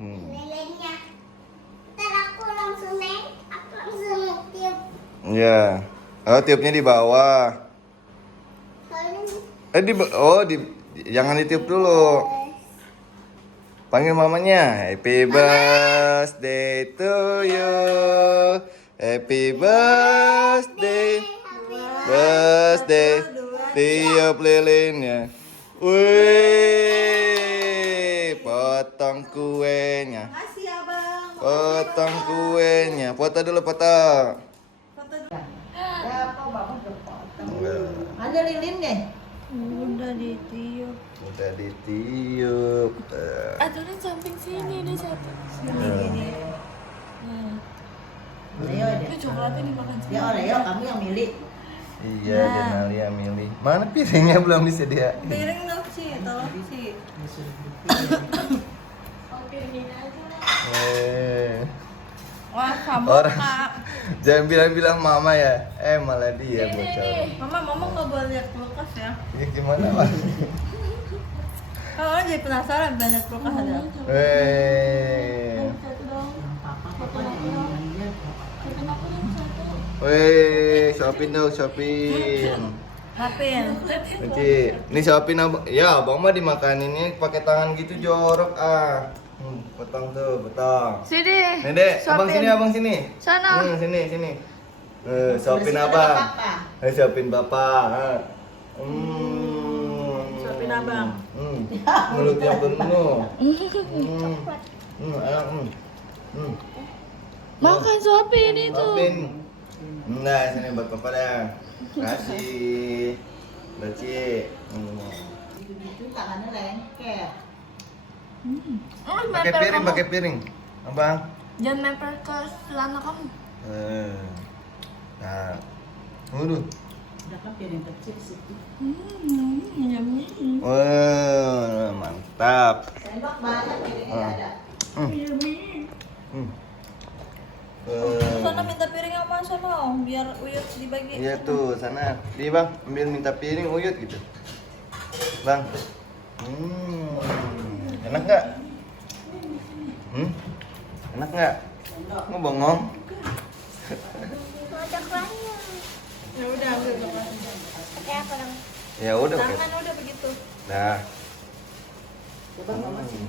Lilinnya. Ntar aku langsung tiup. Iya. Oh, tiupnya di bawah. Jangan ditiup dulu. Panggil mamanya. Happy birthday to you. Happy birthday. Birthday. Tiup lilinnya. Wih, potong kuenya. Makasih abang. Potong kuenya. Foto dulu, foto. Foto dulu. Ya, kok bapak berpotong. Ada lilinnya? Udah ditiup. Udah ditiup. Aduh, samping sini deh satu. Gini. Oreo deh. Itu coklatnya dimakan Ya Oreo, kamu yang milih. Iya, Denalia milih. Mana piringnya belum disediain? Piring dong sih, tolong sih. Oke, ini aja. Wah, kamu Orang Kak. jangan bilang-bilang mama ya. Malah dia bocor. Mama nggak boleh lihat kulkas ya. Ya gimana, Mas? Kalau orang jadi penasaran banyak kulkas ada. Satu dong. Siapin aku dong satu. Shopin dong, shopin. Hapin. Nanti, ini shopin abang. Ya, abang mah dimakaninnya pakai tangan gitu jorok ah. Potong tuh, potong. Sini. Dek, abang sini, abang sini. Sana. Sini. Shopin abang. Shopin bapak. Suapin abang. Mulut yang penuh. Makan suapin itu. Shopin. Nah, sini buat papa dah. Kasih. Baci. Itu tangannya lengket. Pakai piring. Abang. Jangan mepet ke celana kamu. Nah. Waduh. Udah kan piring kecil sih. Yummy. Wah, mantap. Sendok banyak piringnya ada. Sana minta piring yang mana sana, biar Uyut dibagi. Iya tuh, sana. Di Bang, ambil minta piring Uyut gitu. Bang. Enak nggak? Enak nggak? Mau bengong? Ada kuahnya. Ya udah ambil coklatnya. Pakai apa dong? Ya udah, oke. Tangan udah begitu. Dah. Coba mama sini.